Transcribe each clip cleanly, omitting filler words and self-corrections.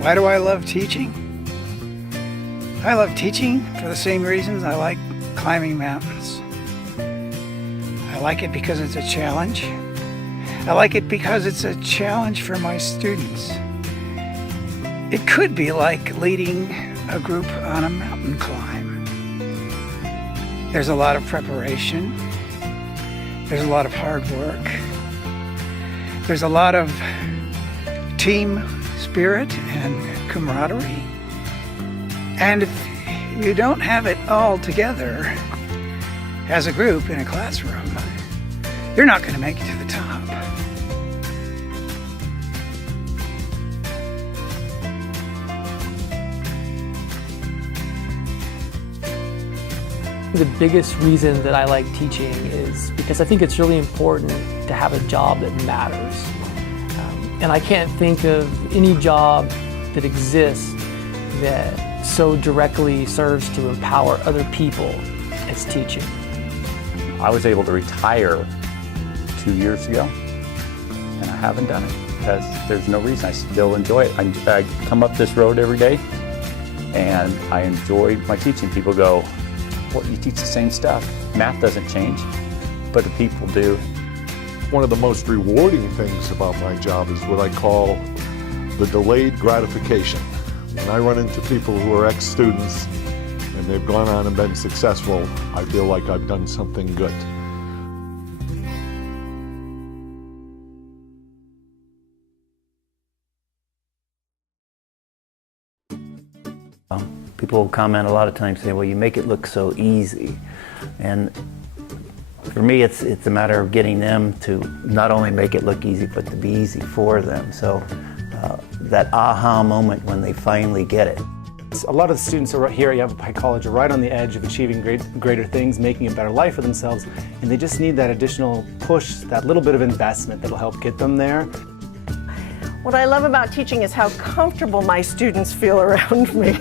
Why do I love teaching? I love teaching for the same reasons I like climbing mountains. I like it because it's a challenge. I like it because it's a challenge for my students. It could be like leading a group on a mountain climb. There's a lot of preparation. There's a lot of hard work. There's a lot of team spirit and camaraderie. And if you don't have it all together as a group in a classroom, you're not going to make it to the top. The biggest reason that I like teaching is because I think it's really important to have a job that matters. And I can't think of any job that exists that so directly serves to empower other people as teaching. I was able to retire 2 years ago, and I haven't done it because there's no reason. I still enjoy it. I come up this road every day, and I enjoy my teaching. People go, well, you teach the same stuff. Math doesn't change, but the people do. One of the most rewarding things about my job is what I call the delayed gratification. When I run into people who are ex-students and they've gone on and been successful, I feel like I've done something good. People comment a lot of times saying, well, you make it look so easy. And for me, it's a matter of getting them to not only make it look easy, but to be easy for them. So that aha moment when they finally get it. A lot of the students here at Yavapai College are right on the edge of achieving greater things, making a better life for themselves, and they just need that additional push, that little bit of investment that'll help get them there. What I love about teaching is how comfortable my students feel around me.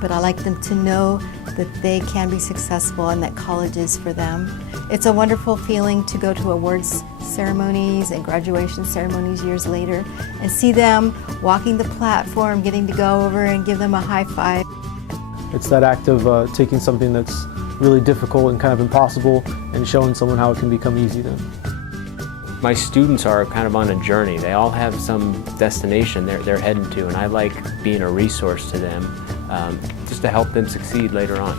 But I like them to know that they can be successful and that college is for them. It's a wonderful feeling to go to awards ceremonies and graduation ceremonies years later and see them walking the platform, getting to go over and give them a high five. It's that act of taking something that's really difficult and kind of impossible and showing someone how it can become easy then. My students are kind of on a journey. They all have some destination they're heading to, and I like being a resource to them just to help them succeed later on.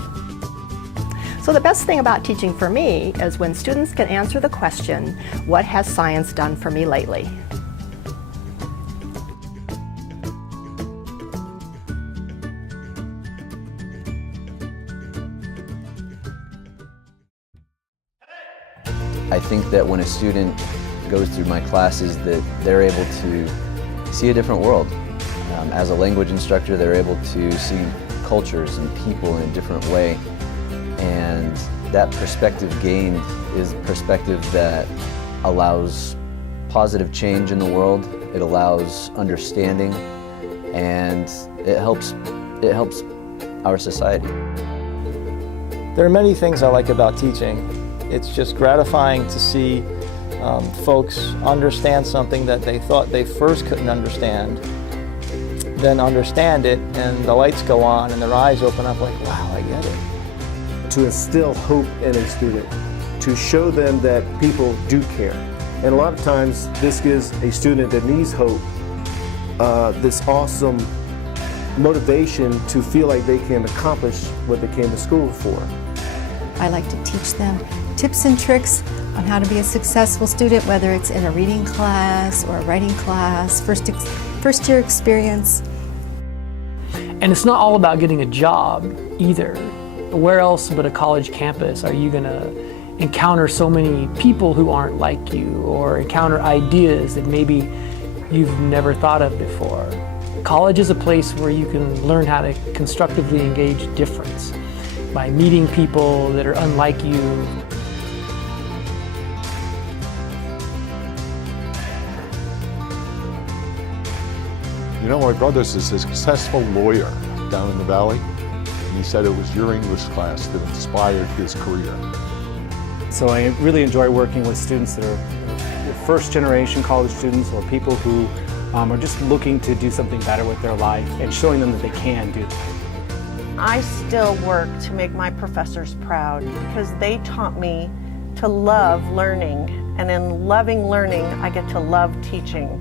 So the best thing about teaching for me is when students can answer the question, what has science done for me lately? I think that when a student goes through my classes that they're able to see a different world. As a language instructor, they're able to see cultures and people in a different way. And that perspective gained is perspective that allows positive change in the world. It allows understanding, and it helps our society. There are many things I like about teaching. It's just gratifying to see folks understand something that they thought they first couldn't understand, then understand it, and the lights go on and their eyes open up like, wow, I get it. To instill hope in a student, to show them that people do care. And a lot of times this gives a student that needs hope this awesome motivation to feel like they can accomplish what they came to school for. I like to teach them tips and tricks on how to be a successful student, whether it's in a reading class or a writing class, first year experience. And it's not all about getting a job either. Where else but a college campus are you going to encounter so many people who aren't like you, or encounter ideas that maybe you've never thought of before? College is a place where you can learn how to constructively engage difference by meeting people that are unlike you. You know, my brother's a successful lawyer down in the valley, and he said it was your English class that inspired his career. So I really enjoy working with students that are first-generation college students or people who are just looking to do something better with their life and showing them that they can do that. I still work to make my professors proud because they taught me to love learning, and in loving learning, I get to love teaching.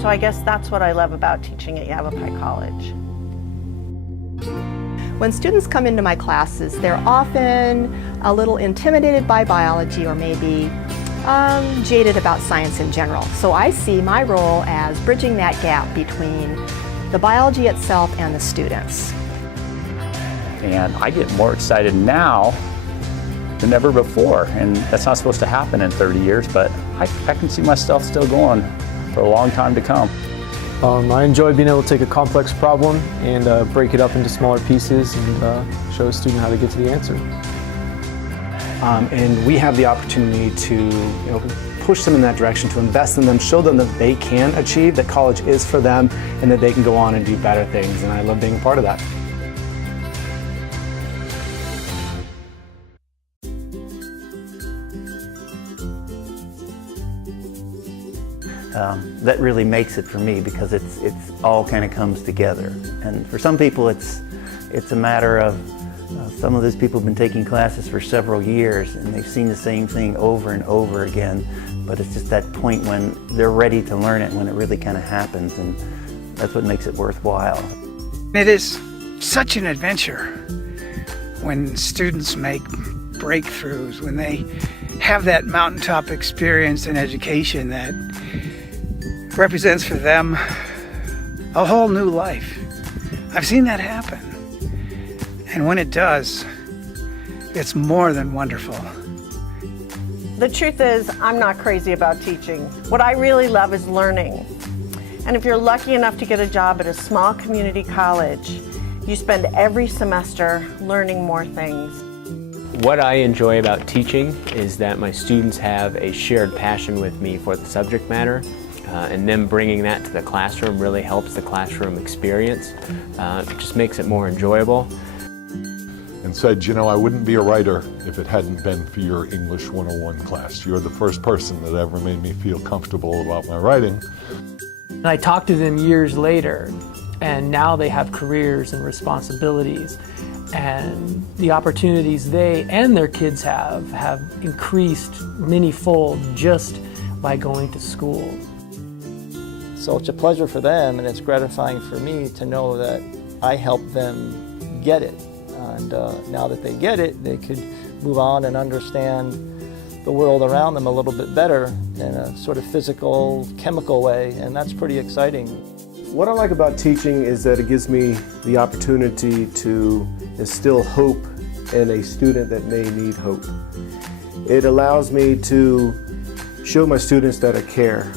So I guess that's what I love about teaching at Yavapai College. When students come into my classes, they're often a little intimidated by biology or maybe jaded about science in general. So I see my role as bridging that gap between the biology itself and the students. And I get more excited now than ever before. And that's not supposed to happen in 30 years, but I can see myself still going for a long time to come. I enjoy being able to take a complex problem and break it up into smaller pieces and show a student how to get to the answer. And we have the opportunity to push them in that direction, to invest in them, show them that they can achieve, that college is for them, and that they can go on and do better things. And I love being a part of that. That really makes it for me because it's all kind of comes together. And for some people it's a matter of some of those people have been taking classes for several years and they've seen the same thing over and over again, but it's just that point when they're ready to learn it, when it really kind of happens, and that's what makes it worthwhile. It is such an adventure when students make breakthroughs, when they have that mountaintop experience in education that represents for them a whole new life. I've seen that happen. And when it does, it's more than wonderful. The truth is, I'm not crazy about teaching. What I really love is learning. And if you're lucky enough to get a job at a small community college, you spend every semester learning more things. What I enjoy about teaching is that my students have a shared passion with me for the subject matter, and them bringing that to the classroom really helps the classroom experience. It just makes it more enjoyable. And said, you know, I wouldn't be a writer if it hadn't been for your English 101 class. You're the first person that ever made me feel comfortable about my writing. And I talked to them years later, and now they have careers and responsibilities, and the opportunities they and their kids have increased many-fold just by going to school. So it's a pleasure for them, and it's gratifying for me to know that I helped them get it. And now that they get it, they could move on and understand the world around them a little bit better in a sort of physical, chemical way, and that's pretty exciting. What I like about teaching is that it gives me the opportunity to instill hope in a student that may need hope. It allows me to show my students that I care